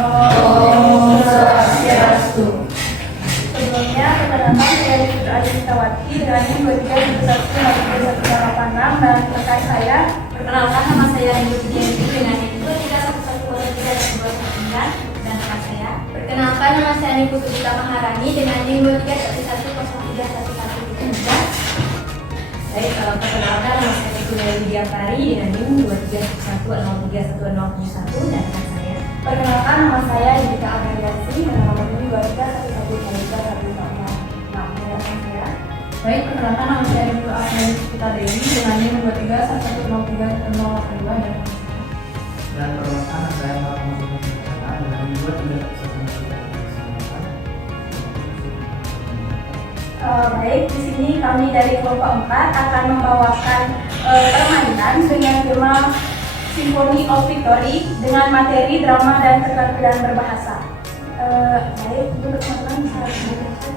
Om Swastiastu. Sebelumnya, perkenalkan saya Putri Aditawati dengan NIM 23111186 dan rekan saya. Perkenalkan, nama saya Ibu Dianti dengan NIM 23111239 dan rekan saya. Perkenalkan, nama saya Ibu Putri Maharani dengan NIM 23110313. Baik, perkenalkan nama saya Ibu Diantari dengan NIM 2311031071 dan rekan saya. Perkenalkan, nama saya Yudhika Agariasi dengan nomor NIM 23111314. Baik, perkenalkan nama saya Ibu Agnes Putra Dewi dengan NIM 2311031082 dan perkenalkan saya Pak Muhammad dengan NIM 23110310. Baik, di sini kami dari kelompok 4 akan membawakan permainan dengan tema Symphony of Victory dengan materi drama dan keterampilan berbahasa. Baik, untuk teman-teman bisa menjelaskan.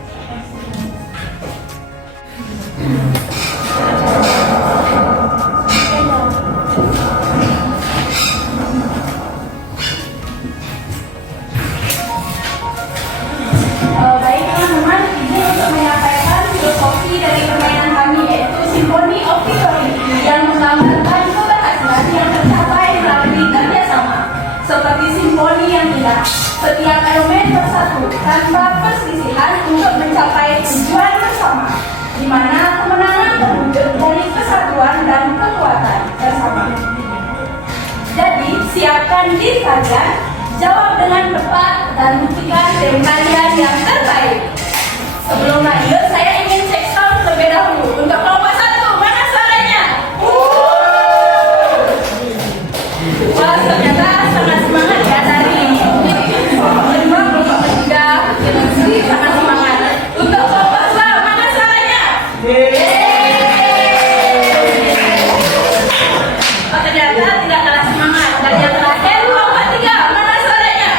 Baik teman-teman, izin untuk menyampaikan filosofi dari permainan kami yaitu Symphony of Victory yang menggambarkan keberhasilan yang tercapai melalui kerjasama seperti simfoni yang indah. Setiap elemen bersatu tanpa perselisihan untuk mencapai tujuan bersama, di mana kemenangan terwujud dari kesatuan dan kekuatan bersama. Jadi, siapkan diri kalian, jawab dengan tepat dan buktikan tim kalian yang terbaik. Sebelum lanjut, saya ingin cek sound terlebih dahulu. Untuk kelompok 1, mana suaranya? Wah, ternyata sangat semangat ya dari kelompok 2, kelompok 3, sangat semangat. Untuk kelompok 2, mana suaranya? Oh, ternyata tidak kalah semangat. Dan yang terakhir, kelompok 3, mana suaranya?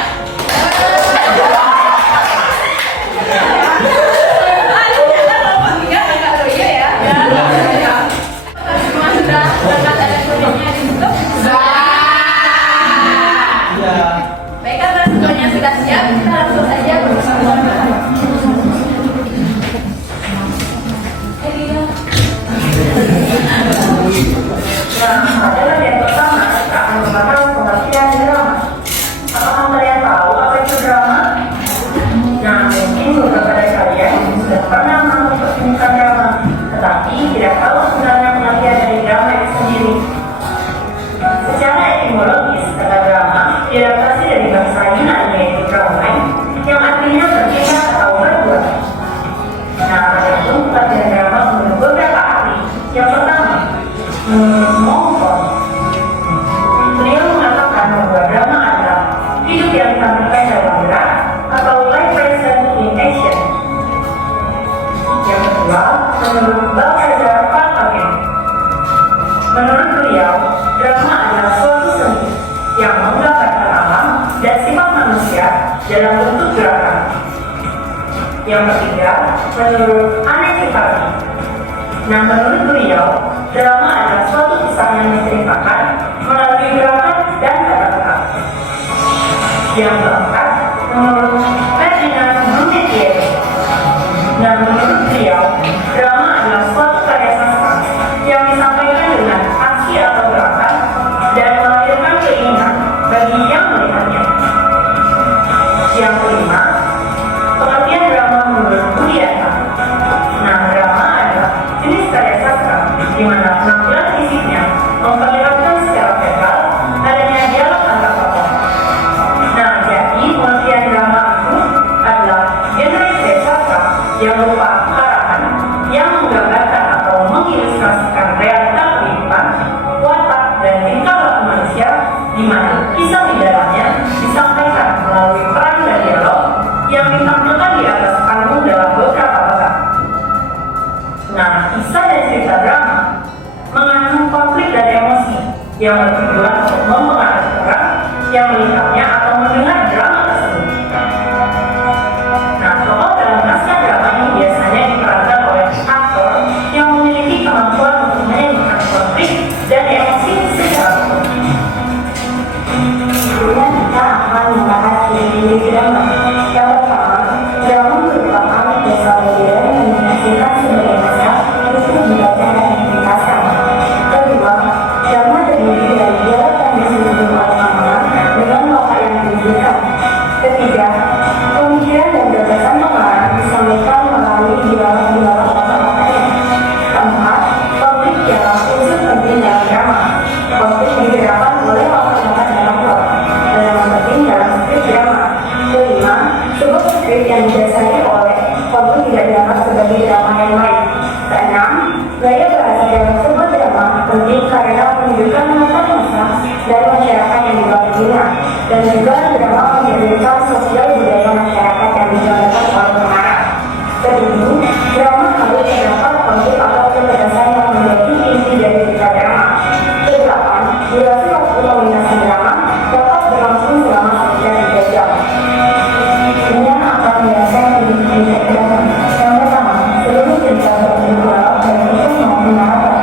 Ternyata kelompok 3 agak loyo ya. Semua sudah berkat elektroniknya ditutup. Baik, karena semuanya sudah siap, kita langsung saja bersama. Adalah yang pertama, kita akan membahas pengertian drama. Apakah kalian tahu apa itu drama? Nah, mungkin beberapa dari kalian sudah pernah menonton pertunjukan drama, tetapi tidak tahu sebenarnya pengertian dari drama itu sendiri. Secara etimologis, kata drama diadaptasi dari bahasa Yunani yaitu draumai, yang artinya bertindak atau berbuat. Nah, adapun pengertian drama menurut beberapa ahli. Yang pertama, Mongkol. Beliau mengatakan bahwa drama adalah hidup yang ditampilkan dalam gerak atau life present in action. Yang kedua, menurut Balthazar Farfagen. Menurut beliau, drama adalah suatu seni yang menggambarkan alam dan sifat manusia dalam bentuk gerakan. Yang ketiga, menurut Anne Sipardi. Nah, menurut beliau, drama adalah suatu kisah yang diceritakan melalui gerakan dan kata-kata. Yang keempat, menurut Ferdinand Brunetière. Nah, menurut beliau, drama adalah suatu karya sastra yang disampaikan dengan aksi atau gerakan dan melahirkan keinginan bagi yang melihatnya. Yang kelima, pengertian drama menurut Budianta. Nah, drama adalah jenis karya sastra di mana penampilan fisiknya memperlihatkan secara verbal adanya dialog antar tokoh. Nah, jadi pengertian drama itu adalah genre karya sastra yang berupa arahan yang menggambarkan atau mengilustrasikan realita kehidupan, watak dan tingkah laku manusia, di mana kisah di dalamnya disampaikan melalui peran dan dialog yang ditampilkan di atas panggung dalam beberapa babak. Nah, kisah dan cerita drama mengandung konflik dan emosi yang bertujuan untuk mempengaruhi orang yang melihatnya atau mendengar drama tersebut. Nah, tokoh dalam naskah drama ini biasanya diperankan oleh aktor yang memiliki kemampuan untuk menyanyikan konflik dan emosi secara utuh. Kemudian kita akan membahas dan diharapkan diseluruh pemahaman dengan lokal yang dibutuhkan. Ketiga, pemikiran dan gagasan pengarang disampaikan melalui dialog-dialog kata-katanya. Keempat, konflik ialah unsur penting dalam drama. Konflik digerakkan oleh kata-kata dan aktor, elemen penting dalam skrip drama. Kelima, sebuah skrip yang didasari oleh konflik tidak dianggap sebagai drama yang baik. Keenam, gaya bahasa dalam sebuah drama penting karena menunjukkan masa-masa dari masyarakat yang dibangkinya, dan juga drama menjadikan sosial budaya masyarakat yang dijalankan oleh pengarang. Ketujuh, drama harus terdapat konflik atau ketegasan yang menjadi inti dari cerita drama. Kedelapan, durasi waktu pementasan drama dapat berlangsung selama sekitar 3 jam. Ini yang akan menjelaskan jenis drama. Yang pertama, seluruh cerita berdialog dan itu maupun narator.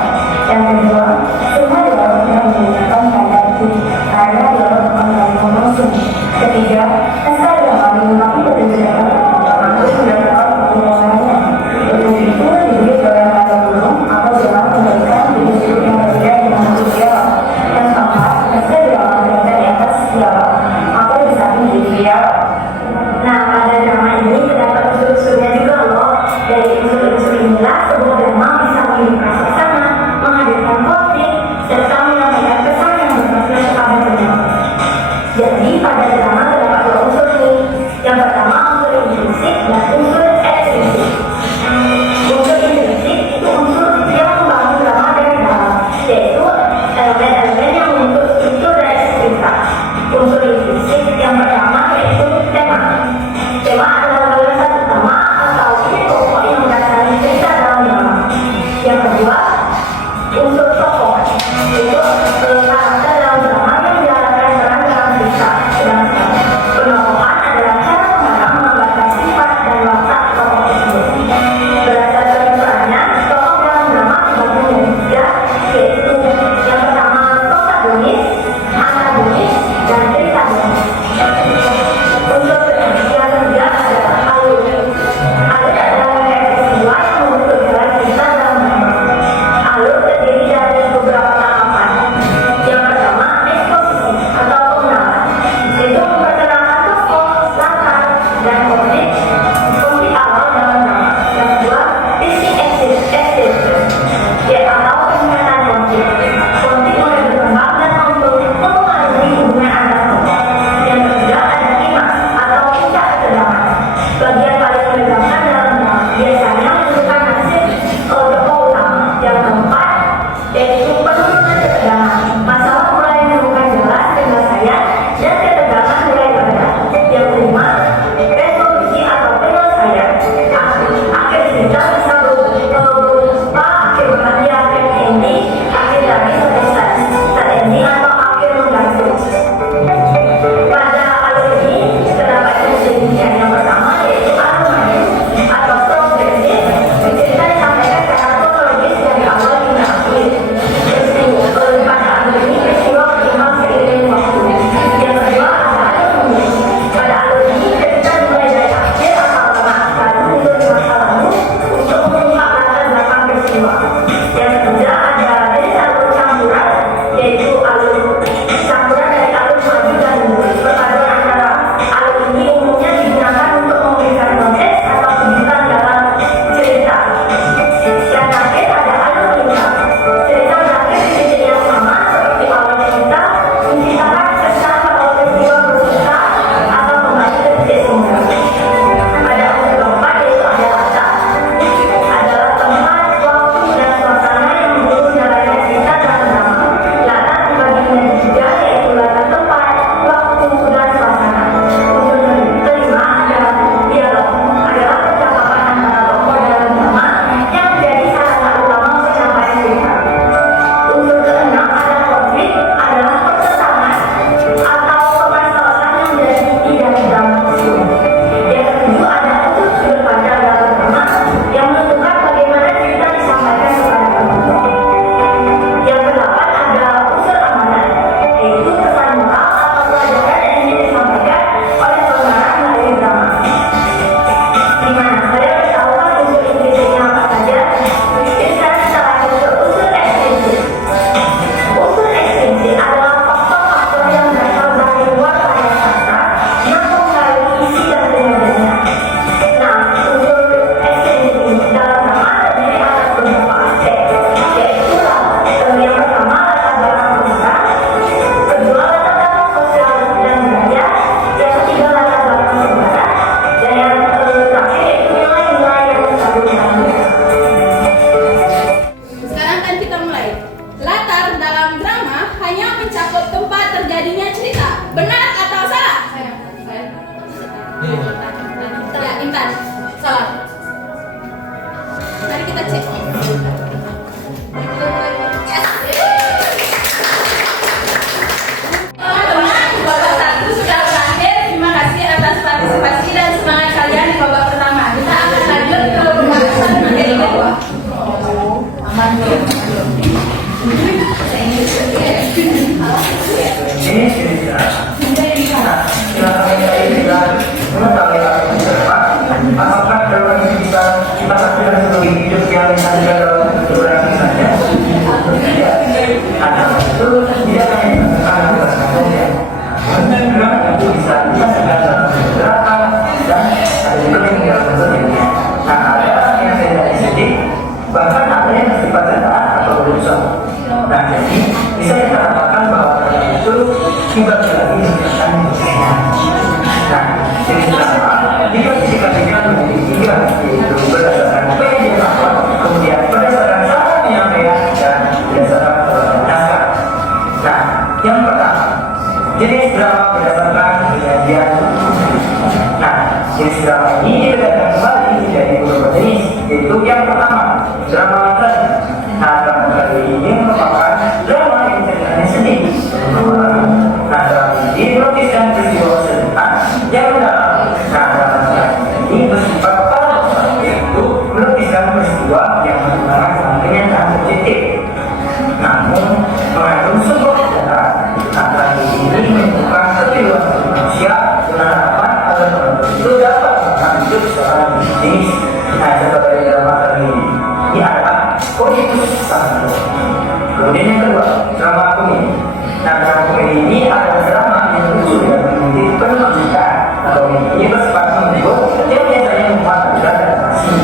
Yang kedua, semua dialognya menggunakan tanda kutip karena dialog bukan dari pemasukan. Ketiga, naskah drama menggunakan Ini jenis drama. Nah, silakan kita juga mengetahui apa apakah drama ini bisa kita lakukan sebagai hidup yang ada dalam beberapa saja? Tidak. Ada itu tidak hanya anak saja. Drama itu bisa dilakukan dalam beberapa dan ada juga yang dalam bentuknya. Nah, ada yang tidak sedih, bahkan ada yang sifatnya taat atau berusaha. Nah, jadi bisa kita katakan bahwa itu tiba lagi menunjukkan hidupnya. Nah, jadi drama jika dikategorikan menjadi tiga, yaitu berdasarkan apa yang dia lakukan, kemudian berdasarkan cara penyampaian dan berdasarkan naskah. Nah, yang pertama, jenis drama berdasarkan kejadian. Nah, jenis drama ini dibedakan kembali menjadi beberapa jenis, yaitu yang pertama, drama tragedi. Nah, drama tragedi ini merupakan drama yang ceritanya sedih. Nah, drama ini melukiskan peristiwa sejarah yang mendalam. Nah, drama tragedi ini bersifat paradoksal, yaitu melukiskan peristiwa yang berhubungan dengan kenyataan objektif. Namun, mengandung sebuah sejarah. Nah, tragedi ini menunjukkan kekeliruan manusia dengan harapan agar manusia itu dapat hidup secara jenis. Nah, sebagai drama tragedi ini adalah Oedipus Sangga. Kemudian yang kedua, drama komedi. Nah, drama komedi ini adalah drama yang lucu dan memiliki penuh logika. Nah, komedi ini bersifat menghibur yang biasanya memuat adegan dan aksi.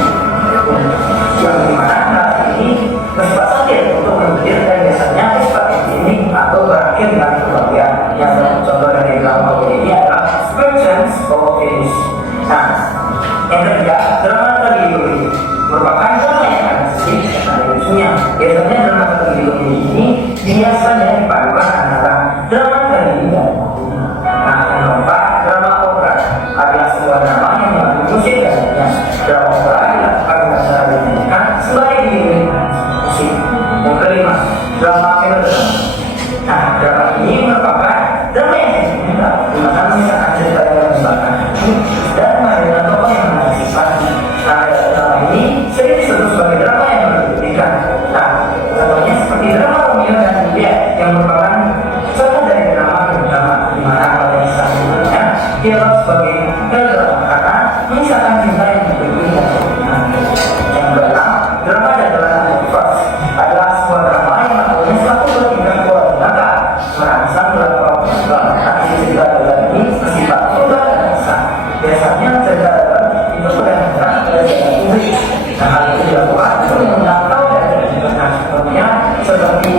Yang dimana narasi ini bersifat satir untuk menghibur dan biasanya bersifat intimik atau berakhir dengan kebahagiaan. Yang contoh dari drama komedi ini adalah Versions of Venus. Nah, yang ketiga, drama tragedi merupakan drama yang akan sedih dan lucunya. Biasanya drama tragedi ini biasanya dipadukan antara drama tragedi dan komedi. Nah, yang keempat, drama opera adalah sebuah drama yang mengandung musik dan nyanyian. Drama opera dilakukan dengan cara dinyanyikan sebagai diiringi musik. Yang kelima, drama melodrama. Nah, drama ini merupakan drama yang sentimental, di mana misalkan cerita yang mengembangkan dan menghadirkan tokoh yang mengasihkan. Nah, drama ini sering disebut sebagai drama yang berlebihan. Nah, contohnya seperti drama Romeo dan Juliet yang merupakan salah dari drama drama di mana pada kisahnya dialog sebagai melodrama karena mengisahkan cinta yang berbeda dan berlebihan. Yang keenam, drama Dagelan Antipas adalah sebuah drama yang melakukan satu bertingkat kuat belakang merangsang beberapa persoalan. Tapi cerita Dagelan ini bersifat tunggal dan besar. Biasanya cerita Dagelan itu berdasarkan pada cerita publik. Nah, hal itu dilakukan untuk menangkal dan menjelaskan contohnya seperti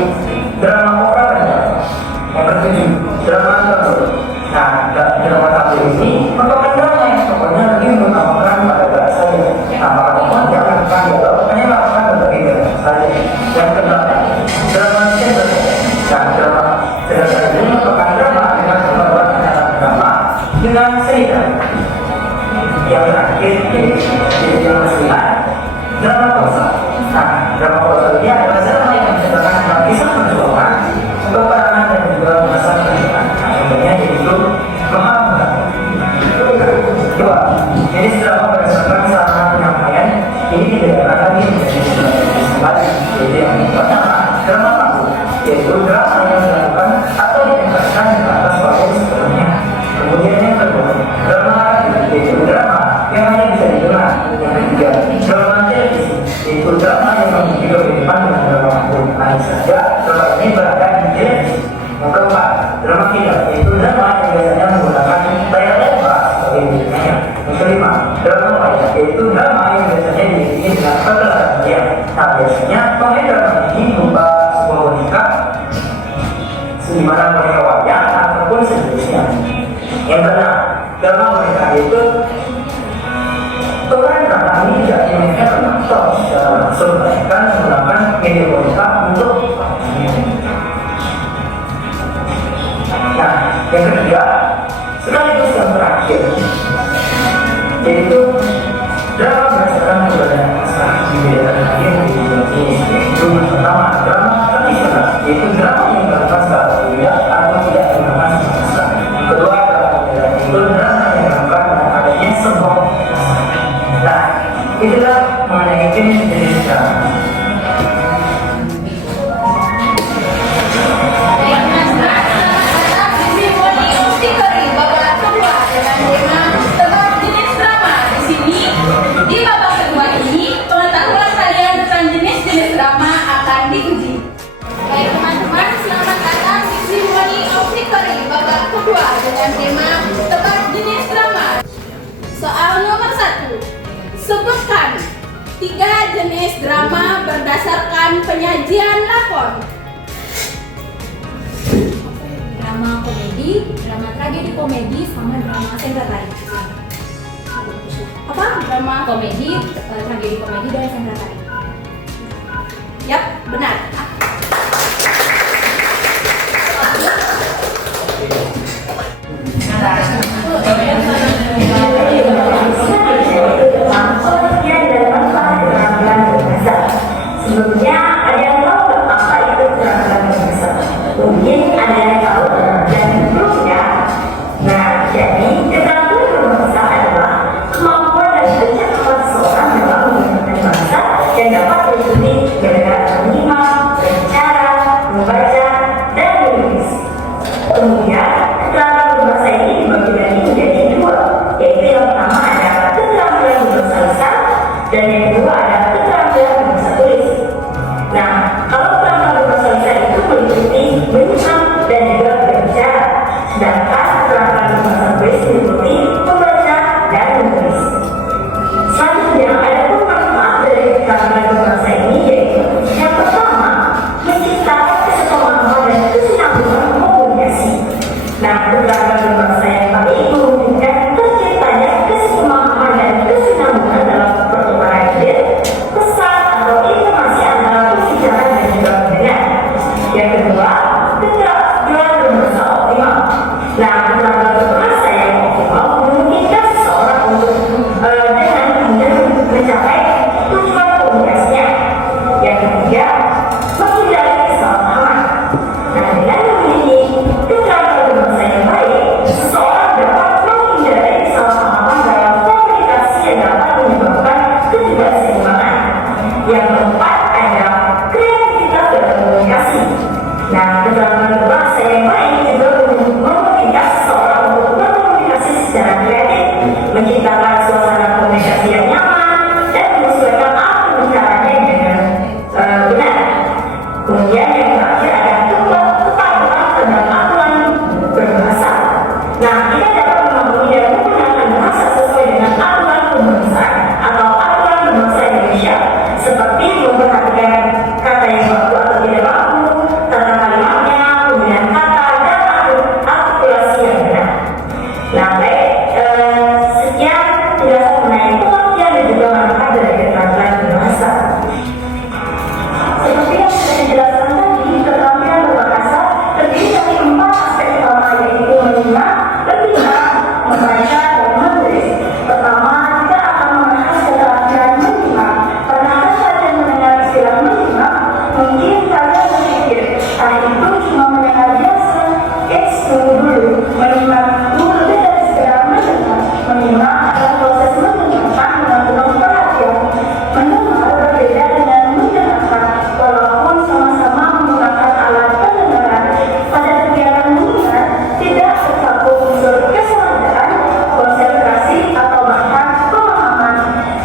drama opera dan yang ketujuh, drama tabloid. Nah, drama tabloid ini merupakan drama yang tokohnya lebih mengutamakan pada bahasanya. Nah, para tokoh yang melakukan dialog hanya melakukan berbagai bahasa saja. Yang kedelapan, drama sender. Nah, drama sender ini merupakan drama dengan pembaruan kenyataan drama dengan cerita. Yang terakhir, yang kesembilan, drama prosa. Nah, drama prosa ini adalah drama yang menceritakan tentang kisah perjuangan, peperangan dan juga masa kehidupan. Nah, contohnya yaitu Mahabharata. Dua, jenis drama berdasarkan sarana penyampaian ini dibedakan lagi menjadi beberapa jenis kembali, yaitu yang pertama, drama panggung, yaitu drama yang dilakukan atau dipentaskan di atas panggung sebelumnya. Kemudian yang kedua, drama radio, yaitu drama yang hanya bisa didengar. Yang ketiga, drama televisi, yaitu drama yang memiliki kehidupan dengan drama panggung. Hanya saja drama ini berada di televisi. Yang keempat, drama film, yaitu drama yang biasanya menggunakan layar lebar sebagai medianya. Yang kelima, drama wayang, yaitu drama yang biasanya diiringi dengan pergerakan dia. Nah, biasanya pemain drama ini berupa sebuah boneka, di mana boneka wayang ataupun sejenisnya. Yang keenam, drama boneka yaitu pemeran drama ini tidak memainkan aktor secara langsung, melainkan menggunakan media boneka untuk. Nah, yang ketiga, sekaligus yang terakhir, yaitu drama berdasarkan keberadaan naskah dibedakan lagi menjadi dua jenis, yaitu yang pertama drama tradisional, yaitu drama yang dilakukan secara berbeda atau tidak menggunakan naskah. Kedua, drama modern, yaitu drama yang dilakukan dengan adanya sebuah naskah. Nah, itulah mengenai jenis-jenis drama. dengan tema tebak jenis drama. Soal nomor 1. Sebutkan 3 jenis drama berdasarkan penyajian lakon. Drama komedi, drama tragedi komedi, sama drama sentral lain. Apa? Drama Komedi, tragedi komedi, dan sentral lain. Yap, benar. Sebelumnya ada yang tahu nggak apa itu keterampilan berbahasa? Mungkin ada yang tahu dan belumnya. Nah, jadi keterampilan berbahasa adalah kemampuan dan kecakapan seseorang dalam menggunakan bahasa yang dapat diikuti dengan menyimak, berbicara, membaca, dan menulis. Kemudian keterampilan berbahasa ini dibagi lagi menjadi 2, yaitu yang pertama adalah keterampilan berbahasa lisan dan yang kedua adalah keterampilan berbahasa tulis. Nah, kalau keterampilan berbahasa lisan itu meliputi menyimak dan juga berbicara, sedangkan keterampilan berbahasa tulis meliputi membaca dan menulis. Selanjutnya ada manfaat dari keterampilan berbahasa ini, yaitu yang pertama menciptakan kesepahaman dan kesinambungan komunikasi. Nah, keterampilan berbahasa yang baik memungkinkan terciptanya kesepahaman dan kesinambungan dalam pertukaran ide, pesan atau informasi antara pembicara dan juga pendengar. Yang kedua, keterampilan berbahasa optimal. Nah, keterampilan berbahasa yang optimal memungkinkan seseorang untuk dengan mudah mencapai tujuan komunikasinya. Yang ketiga, menghindari kesalahpahaman. Nah, dengan memiliki keterampilan berbahasa yang baik, seseorang dapat menghindari kesalahpahaman dalam komunikasi yang dapat menyebabkan ketidakseimbangan. Yang keempat adalah kreativitas dalam komunikasi. Nah, keterampilan berbahasa yang baik juga memungkinkan seseorang untuk berkomunikasi secara kreatif, menciptakan suasana komunikasi yang nyaman, dan menyesuaikan arah pembicaranya dengan benar. Kemudian yang terakhir adalah kepatuhan terhadap aturan berbahasa. Nah, kita dapat memahami dan menggunakan bahasa sesuai dengan aturan berbahasa atau aturan berbahasa Indonesia, seperti memperhatikan kata yang baku atau tidak baku, tata kalimatnya, pemilihan kata, dan artikulasi yang benar. Nah, baik, sekian penjelasan mengenai pengertian dan juga manfaat dari keterampilan berbahasa. Seperti yang sudah dijelaskan tadi, keterampilan berbahasa terdiri dari 4 aspek utama, yaitu menyimak, berbicara, membaca, dan menulis. Pertama, kita akan membahas keterampilan menyimak. Pernahkah kalian mendengar istilah menyimak? Mungkin kalian berpikir, itu cuma mendengar biasa. Tunggu dulu, menyimak itu lebih dari sekedar mendengar. Menyimak adalah proses mendengarkan dengan penuh perhatian. Mendengar berbeda dengan mendengarkan, walaupun sama-sama menggunakan alat pendengaran. Pada kegiatan mendengar, tidak tercakup unsur kesadaran, konsentrasi, atau bahkan pemahaman.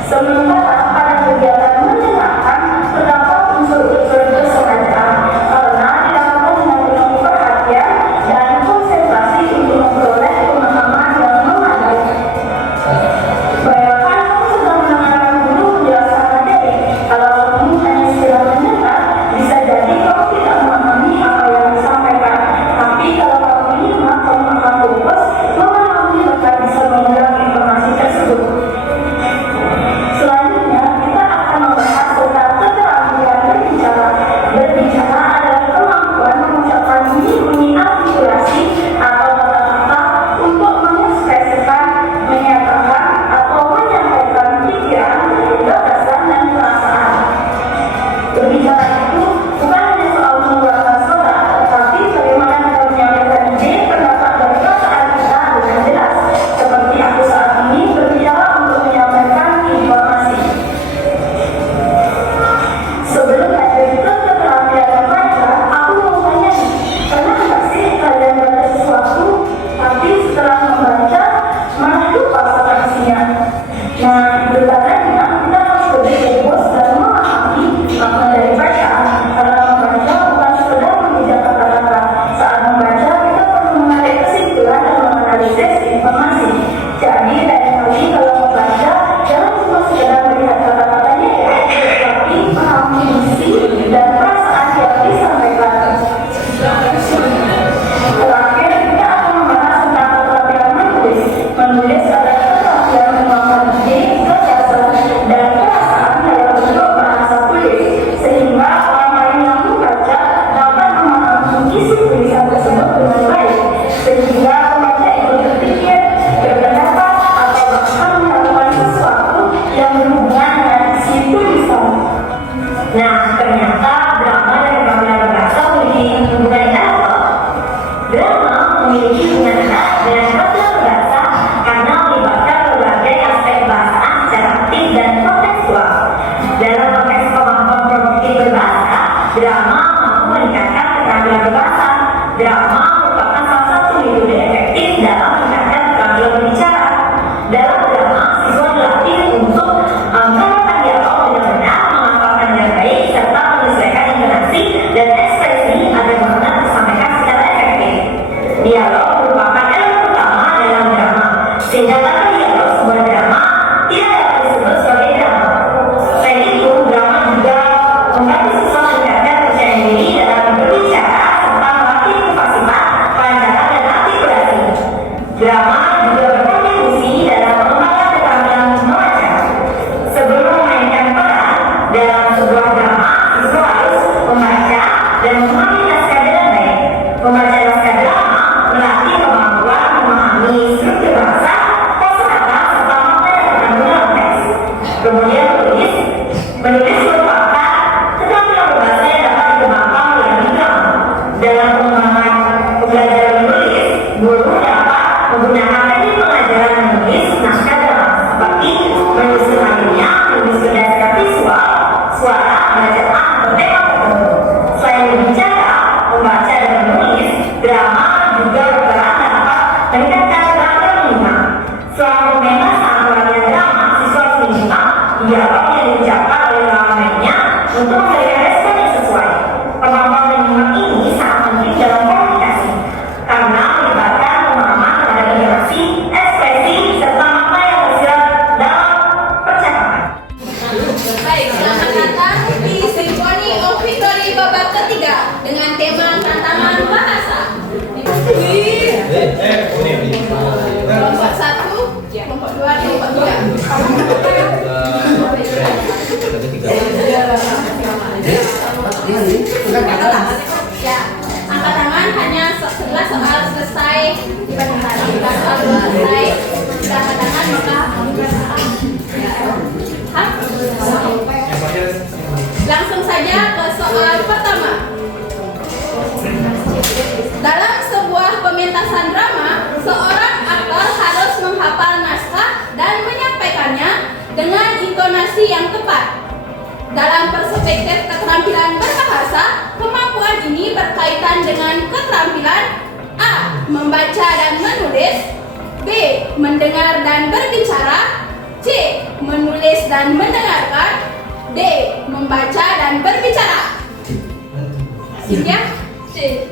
Sementara pada kegiatan mendengarkan, terdapat unsur-unsur kesadaran karena dilakukan dengan penuh perhatian dan konsentrasi untuk memperoleh Drama memiliki hubungan erat dengan betul bahasa karena melibatkan berbagai aspek bahasa secara aktif dan kontekstual. Dalam konteks kemampuan produktif berbahasa, drama mampu meningkatkan keterampilan berbahasa. Drama merupakan salah satu metode efektif dalam meningkatkan keterampilan berbicara. Dalam drama, siswa dilatih untuk melakukan dialog dengan benar, menghafalkan dengan baik, serta menyesuaikan intonasi dan ekspresi agar makna tersampaikan secara efektif. Dialog merupakan elemen utama dalam drama, sehingga tanpa dialog sebuah drama tidak dapat disebut sebagai drama. Selain itu, drama juga membantu siswa meningkatkan percaya diri dalam berbicara serta melatih kefasihan, kelancaran dan artikulasi. Drama juga berkontribusi dalam mengembangkan keterampilan membaca. Sebelum memainkan peran dalam sebuah drama, siswa harus membaca dan memahami naskah dengan baik. Membaca naskah drama melatih kemampuan memahami struktur bahasa, kosakata, serta makna yang terkandung dalam teks. Kemudian menulis merupakan keterampilan berbahasa yang dapat dikembangkan melalui drama. Dalam pengembangan pembelajaran menulis, guru dapat menggunakan teknik pengajaran menulis naskah drama seperti menulis selanjutnya, menulis berdasarkan visual, suara, bacaan, atau tema tertentu. Selain berbicara, membaca dan menulis, drama juga berperan dapat meningkatkan keterampilan menyimak. Selama pementasan pelatihan drama, siswa harus menyimak dialog yang diucapkan oleh lawan mainnya untuk memberikan respon yang sesuai. Kemampuan menyimak ini sangat penting dalam komunikasi karena melibatkan pemahaman terhadap intonasi, ekspresi, serta makna yang tersirat dalam percakapan. Baik, selamat datang di Simfoni of Victory babak ketiga dengan tema tantangan bahasa. Kelompok 1, kelompok 2, kelompok 3. Ya, angkat tangan hanya setelah soal selesai dibandingkan. Jika soal belum selesai, jika angkat tangan maka langsung saja ke soal pertama. Dalam sebuah pementasan drama, seorang aktor harus menghafal naskah dan menyampaikannya dengan intonasi yang tepat. Dalam perspektif keterampilan berbahasa, kemampuan ini berkaitan dengan keterampilan A. Membaca dan menulis, B. Mendengar dan berbicara, C. Menulis dan mendengarkan, D. Membaca dan berbicara. Siap? C.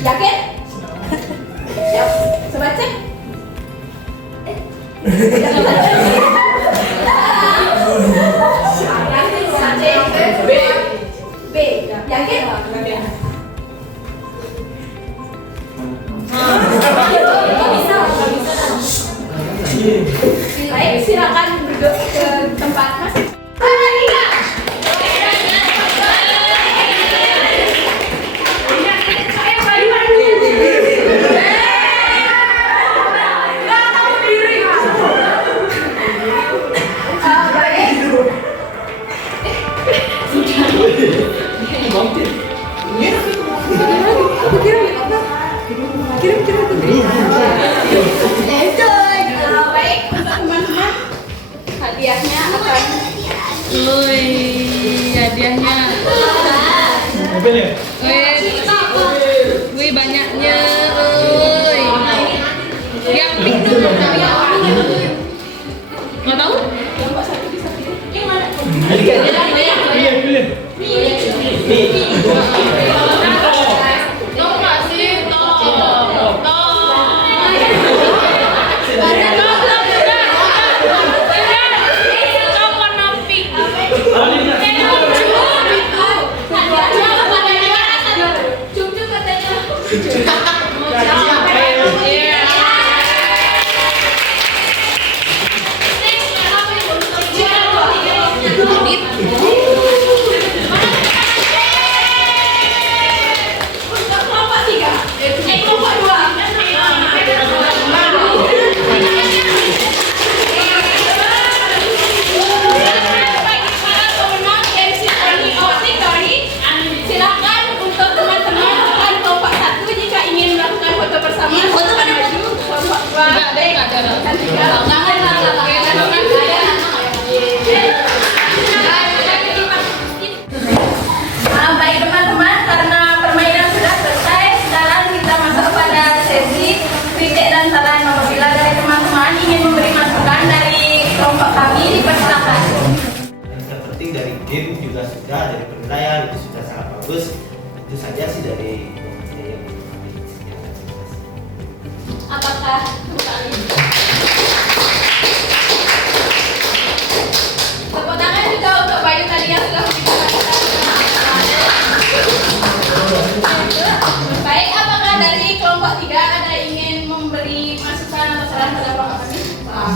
Yakin? Siap. Coba cek. B. Yakin? Baik, silakan duduk ke tempat mas. Baik, untuk teman-teman, hadiahnya akan hadiahnya. Wih, banyaknya. Yang pink dulu. Nggak tahu? kelompok 1 bisa pilih. Yang mana? Silakan untuk teman-teman tekan kelompok 1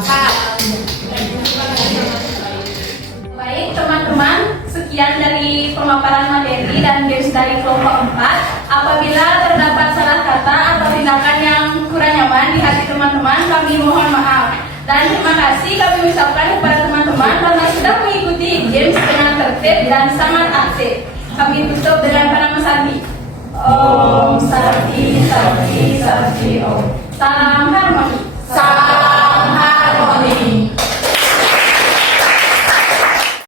masyarakat. Baik teman-teman, sekian dari pemaparan materi dan games dari kelompok 4. Apabila terdapat salah kata atau tindakan yang kurang nyaman di hati teman-teman, kami mohon maaf. Dan terima kasih kami ucapkan kepada teman-teman karena sudah mengikuti games dengan tertib dan sangat aktif. Kami tutup dengan pranama sandi. Om Santi Santi Santi Om. Salam harmoni. Salam